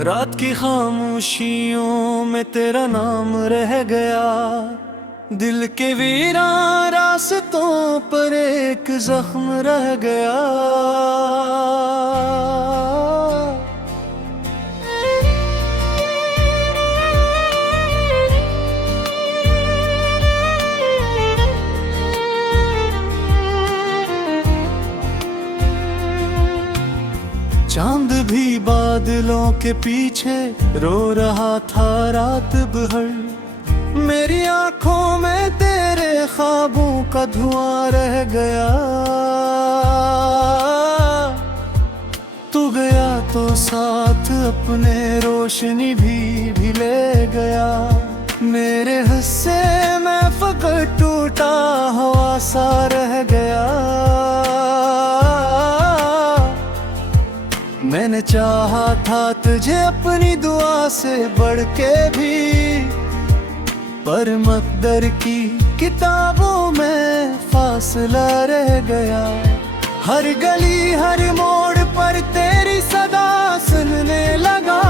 रात की खामोशियों में तेरा नाम रह गया। दिल के वीरान रास्तों पर एक जख्म रह गया। चांद भी बादलों के पीछे रो रहा था रात भर। मेरी आंखों में तेरे ख्वाबों का धुआं रह गया। तू गया तो साथ अपने रोशनी भी ले गया। मेरे हिस्से में फकर टूटा हवा सा रह गया। मैंने चाहा था तुझे अपनी दुआ से बढ़ के भी, पर मकदर की किताबों में फासला रह गया। हर गली हर मोड़ पर तेरी सदा सुनने लगा,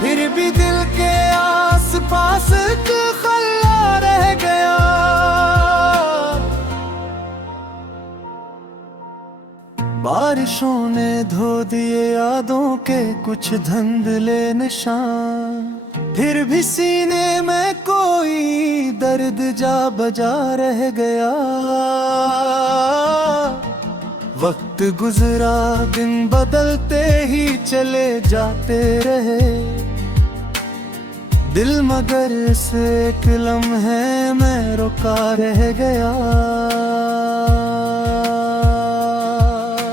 फिर भी दिल के आस पास एक खल्ला रह गया। बारिशों ने धो दिए यादों के कुछ धुंधले निशान, फिर भी सीने में कोई दर्द जा बजा रह गया। वक्त गुजरा दिन बदलते ही चले जाते रहे, दिल मगर से एक लम्हे में रुका रह गया।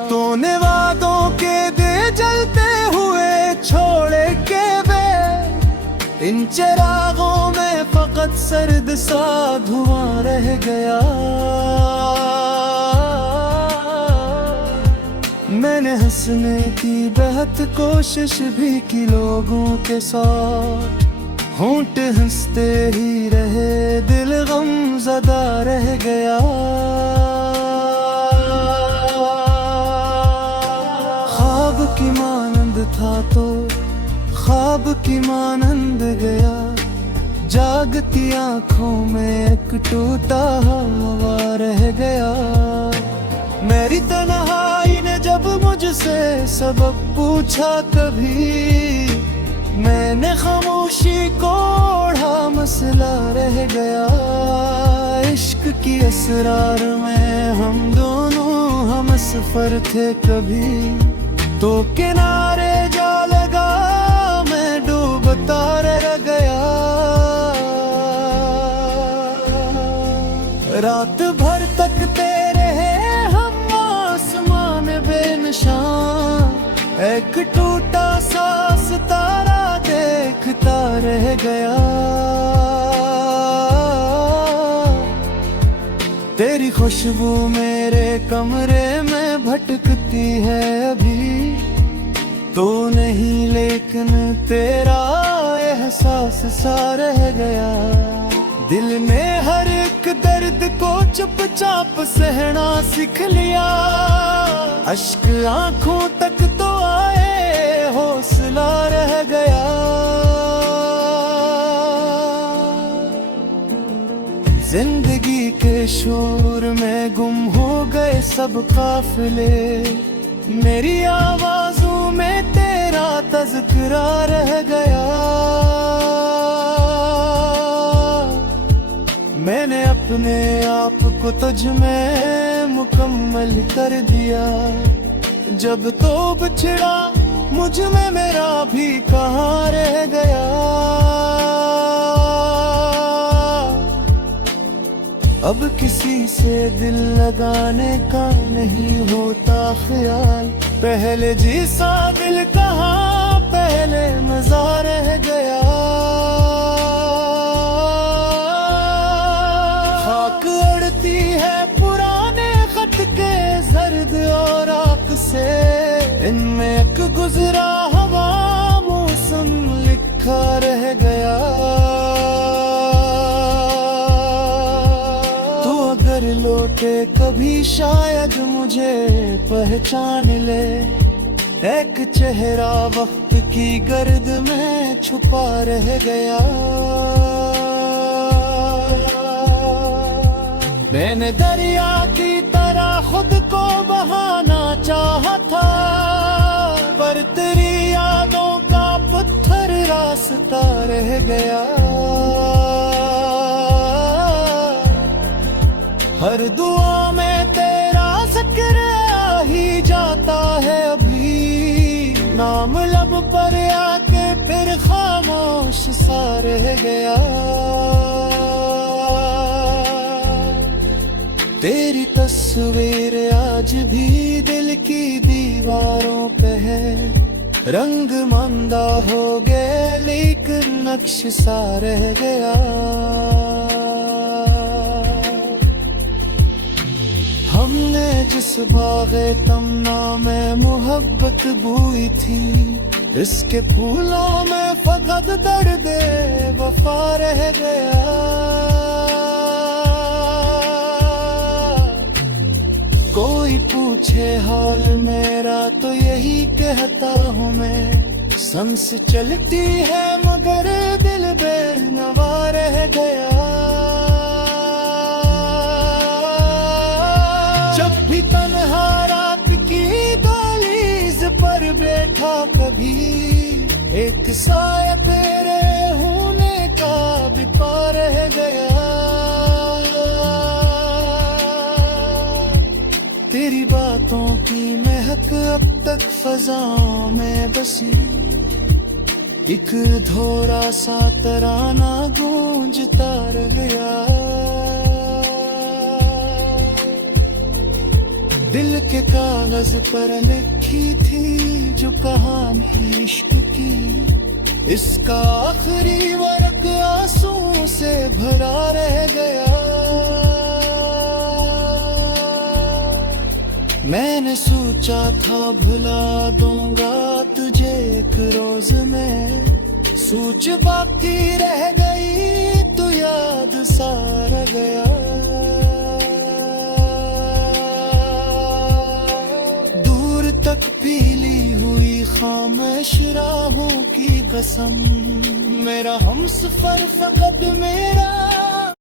तूने वादों के दे जलते हुए छोड़े के वे, इन चिरागों में फकत सर्द सा धुआं रह गया। मैंने हंसने की बेहद कोशिश भी की लोगों के साथ, होंठ हंसते ही रहे दिल गमज़दा रह गया। ख्वाब की मानंद था तो ख्वाब की मानंद गया, जागती आंखों में एक टूटा हवा रह गया। मेरी तन्हाई ने जब मुझसे सबक पूछा कभी, मैंने खामोशी को ओढ़ा मसला रह गया। इश्क की असरार में हम दोनों हम सफर थे कभी, तो किनारे जा लगा मैं डूबता रह गया। रात भर तक तेरे हम आसमां में बेनिशान, एक टूटा सा सितारा देखता रह गया। तेरी खुशबू मेरे कमरे में भटकती है अभी, तो नहीं लेकिन तेरा एहसास सा रह गया। दिल ने हर एक दर्द को चुपचाप सहना सीख लिया, अश्क आंखों तक तो आए हौसला रह गया। जिंदगी के शोर में गुम हो गए सब काफिले, मेरी आवाज़ों में तेरा तज़किरा रह गया। मैंने अपने आप को तुझ में मुकम्मल कर दिया, जब तो बिछड़ा मुझ में मेरा भी कहाँ रह गया। अब किसी से दिल लगाने का नहीं होता ख्याल, पहले जैसा दिल कहाँ पहले मजा रह गया। खाक अड़ती है पुराने खत के जर्द और आग से, इनमें एक गुजरा हवा मौसम लिखा रह गया। लौटे कभी शायद मुझे पहचान ले, एक चेहरा वक्त की गर्द में छुपा रह गया। मैंने दरिया की तरह खुद को बहाना चाहा था, पर तेरी यादों का पत्थर रास्ता रह गया। हर दुआ में तेरा जिक्र आ ही जाता है अभी, नाम लब पर आके फिर खामोश सा रह गया। तेरी तस्वीर आज भी दिल की दीवारों पे है, रंग मंदा हो गए लेकिन नक्श सा रह गया। हमने जिस बाग़े तमन्ना में मोहब्बत बोई थी, इसके फूलों में फकत दर्द वफा रह गया। कोई पूछे हाल मेरा तो यही कहता हूँ मैं, सांस चलती है मगर दिल बेनवा रह गया। जब भी तन्हा रात की दहलीज पर बैठा कभी, एक साया तेरे होने का भी पा रह गया। तेरी बातों की महक अब तक फजाओं में बसी, एक धोरा सा तराना गूंजता रह गया। दिल के कागज पर लिखी थी जो कहानी इश्क की, इसका आखिरी वर्क आंसू से भरा रह गया। मैंने सोचा था भुला दूंगा तुझे एक रोज में, सोच बाकी रह गई तो याद सा रह गया। दूर तक पीली हुई खामोश राहों की कसम, मेरा हमसफर फकत मेरा